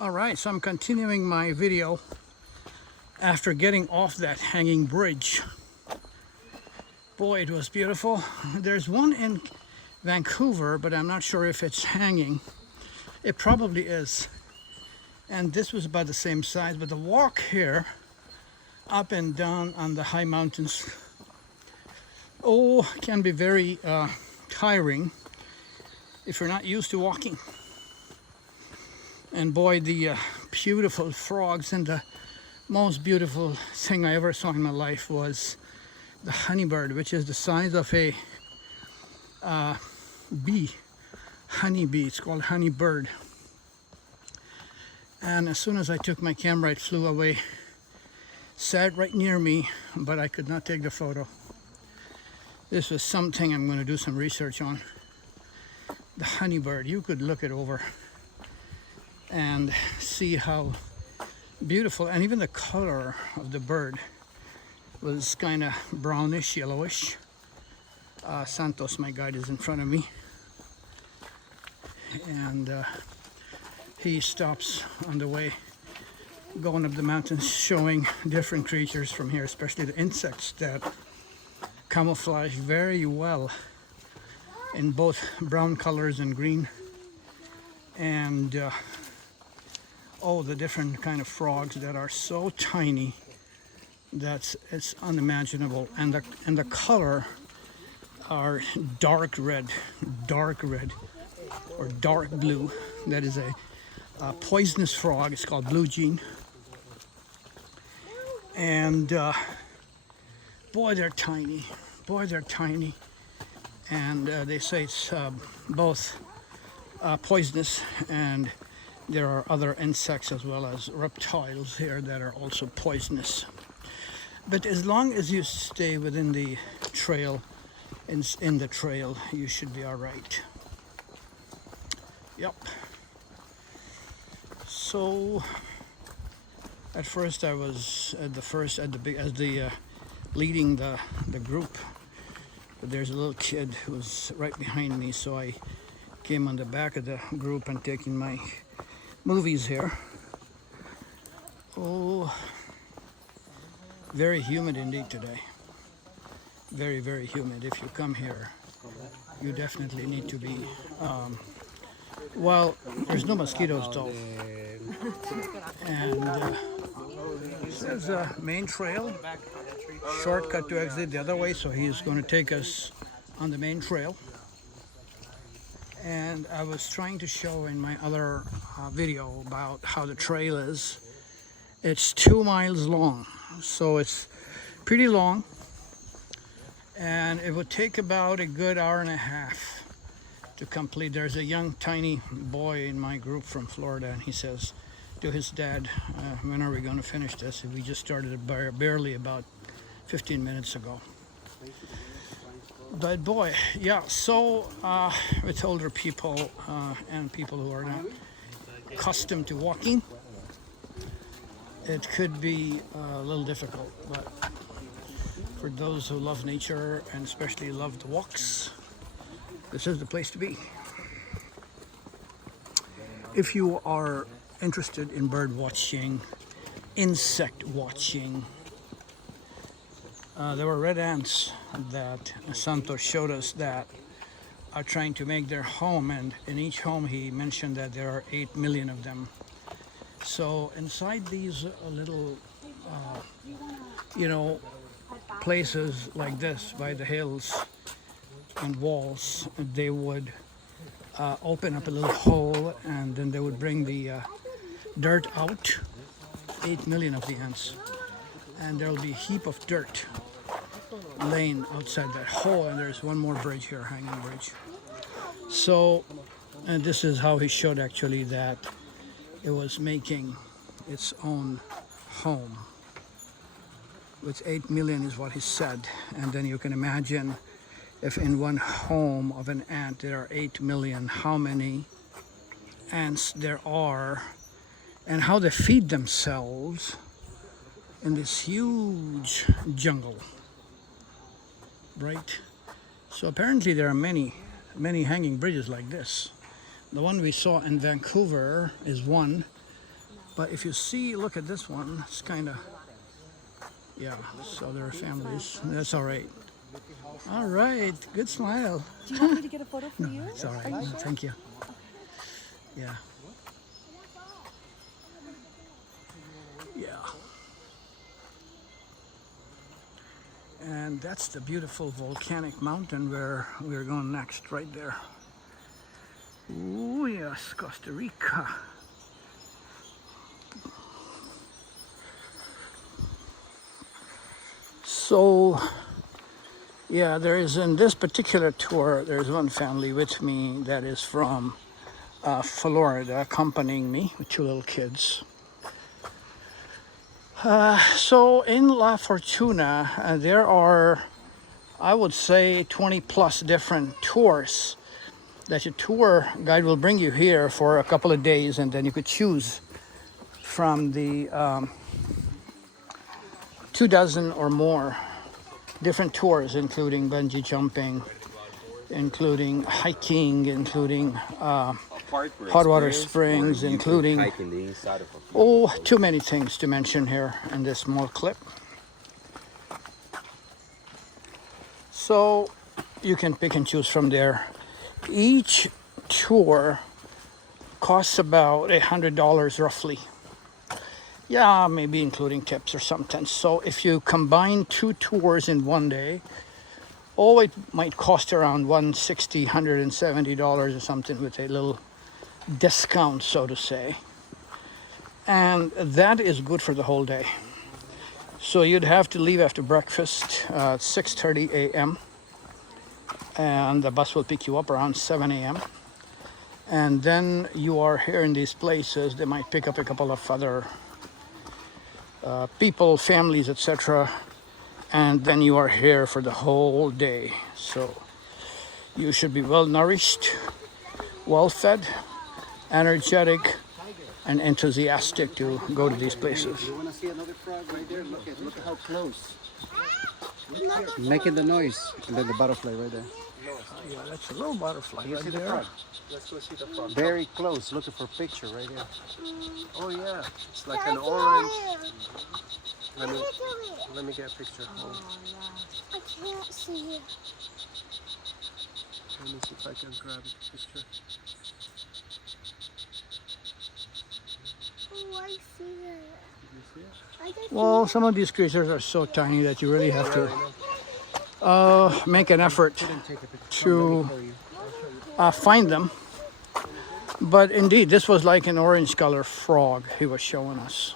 All right, so I'm continuing my video after getting off that hanging bridge. Boy, it was beautiful. There's one in Vancouver, but I'm not sure if it's hanging. It probably is. And this was about the same size, but the walk here, up and down on the high mountains, can be very tiring if you're not used to walking. And boy, the beautiful frogs, and the most beautiful thing I ever saw in my life was the honeybird, which is the size of a bee, honeybee. It's called honeybird. And as soon as I took my camera, it flew away, sat right near me, but I could not take the photo. This was something I'm going to do some research on. The honeybird, you could look it over and see how beautiful, and even the color of the bird was kind of brownish, yellowish. Santos, my guide, is in front of me, and he stops on the way going up the mountains, showing different creatures from here, especially the insects that camouflage very well in both brown colors and green, and the different kind of frogs that are so tiny that it's unimaginable, and the color are dark red or dark blue. That is a poisonous frog. It's called blue jean, and boy, they're tiny, and they say it's both poisonous, and there are other insects as well as reptiles here that are also poisonous. But as long as you stay within the trail, in the trail, you should be all right. Yep. So at first I was leading the group, but there's a little kid who was right behind me, so I came on the back of the group and taking my movies here. Very humid indeed today. Very, very humid. If you come here, you definitely need to be there's no mosquitoes though. And this is a main trail, shortcut to exit the other way, so he's going to take us on the main trail. And I was trying to show in my other video about how the trail is. It's 2 miles long, so it's pretty long, and it would take about a good hour and a half to complete. There's a young tiny boy in my group from Florida, and he says to his dad, when are we going to finish this? We just started it barely about 15 minutes ago. But boy, yeah, so with older people and people who are not accustomed to walking, it could be a little difficult. But for those who love nature and especially love the walks, this is the place to be. If you are interested in bird watching, insect watching, there were red ants that Santos showed us that are trying to make their home, and in each home he mentioned that there are 8 million of them. So inside these little, places like this by the hills and walls, they would open up a little hole, and then they would bring the dirt out, 8 million of the ants, and there'll be a heap of dirt laying outside that hole. And there's one more bridge here, hanging bridge. So, and this is how he showed actually that it was making its own home, which 8 million is what he said. And then you can imagine, if in one home of an ant there are 8 million, how many ants there are, and how they feed themselves in this huge jungle, right? So apparently there are many hanging bridges like this. The one we saw in Vancouver is one, But if you see, look at this one, it's kind of, yeah, so there are families. That's all right. All right, good smile. Do you want me to get a photo for you? It's all right, thank you. Yeah. Yeah. And that's the beautiful volcanic mountain where we're going next, right there. Oh yes, Costa Rica. So, yeah, there is in this particular tour, there's one family with me that is from Florida accompanying me with two little kids. So in La Fortuna, there are, I would say, 20 plus different tours that your tour guide will bring you here for a couple of days, and then you could choose from the 24 or more different tours, including bungee jumping, including hiking, including hot water springs, including too many things to mention here in this small clip. So you can pick and choose from there. Each tour costs about $100 roughly. Yeah, maybe including tips or something. So if you combine two tours in one day, it might cost around $160, $170 or something with a little discount, so to say. And that is good for the whole day. So you'd have to leave after breakfast at 6:30 a.m. and the bus will pick you up around 7 a.m. And then you are here in these places. They might pick up a couple of other people, families, etc. And then you are here for the whole day. So you should be well nourished, well fed, energetic, and enthusiastic to go to these places. You want to see another frog right there? Look at how close. Making the noise. And then the butterfly right there. Yeah, that's a little butterfly You right see the there. frog? Let's go see the frog. Very close. Looking for a picture right here. Oh yeah, it's like an orange. Let me get a picture. Oh. I can't see it. Let me see if I can grab a picture. Oh, I see it. You see it? I can Well, some of these creatures are so tiny that you really have to make an effort Take a picture. to For you. find them. But indeed, this was like an orange color frog he was showing us.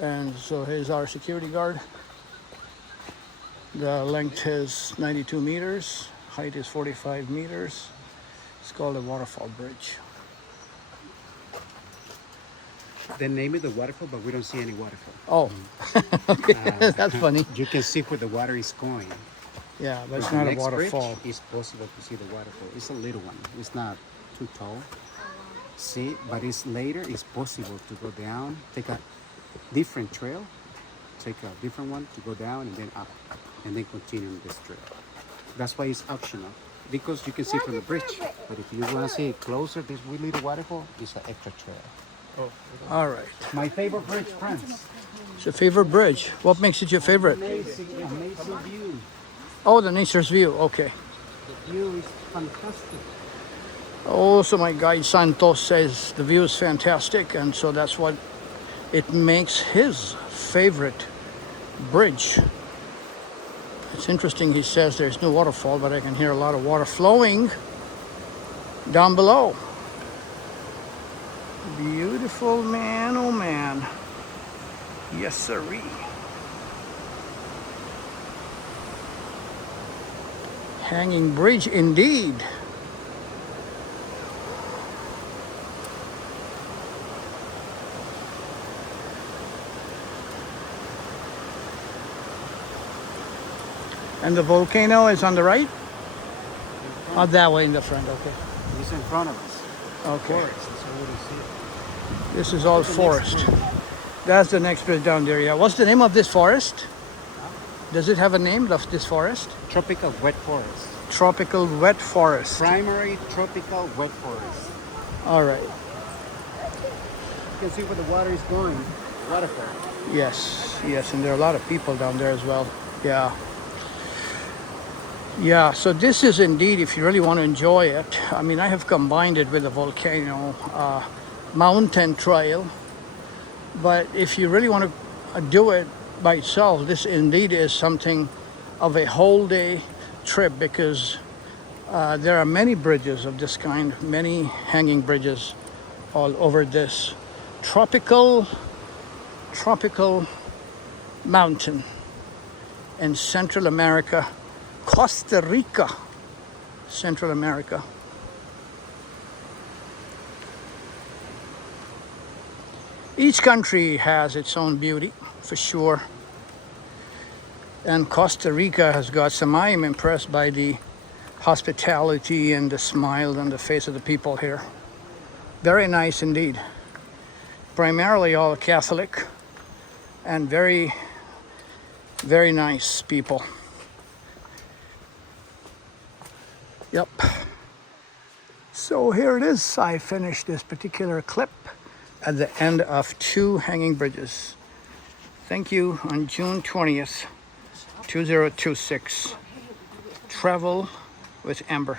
And so here's our security guard. The length is 92 meters, height is 45 meters. It's called a waterfall bridge. They name it the waterfall, but we don't see any waterfall. Oh, okay. That's funny. You can see where the water is going. Yeah, but it's The not a next waterfall. bridge, it's possible to see the waterfall. It's a little one. It's not too tall. See, but it's later. It's possible to go down, take a different trail, take a different one to go down and then up, and then continue this trail. That's why it's optional, because you can see from the bridge. But if you want to see it closer, this wee little waterfall is an extra trail. All right. My favorite bridge, friends. It's your favorite bridge. What makes it your favorite? Amazing view. Oh, the nature's view. Okay. The view is fantastic. Also, my guide Santos says the view is fantastic, and so that's what it makes his favorite bridge. It's interesting, he says there's no waterfall, but I can hear a lot of water flowing down below. Beautiful man, oh man. Yes, sirree. Hanging bridge indeed. And the volcano is on the right? Oh, that way in the front, okay. It's in front of us. Okay. Forest, that's all we see. This is all forest. That's the next bridge down there, yeah. What's the name of this forest? Does it have a name of this forest? Tropical wet forest. Tropical wet forest. Primary tropical wet forest. All right. can see where the water is going. Waterfall. Yes, yes, and there are a lot of people down there as well. Yeah. Yeah, so this is indeed, if you really want to enjoy it, I mean, I have combined it with a volcano mountain trail, but if you really want to do it by itself, this indeed is something of a whole day trip, because there are many bridges of this kind, many hanging bridges all over this tropical mountain in Central America, Costa Rica, Central America. Each country has its own beauty, for sure. And Costa Rica has got some. I am impressed by the hospitality and the smile on the face of the people here. Very nice indeed. Primarily all Catholic and very, very nice people. Yep. So here it is. I finished this particular clip at the end of 2 hanging bridges. Thank you. On June 20th, 2026. Travel with Amber.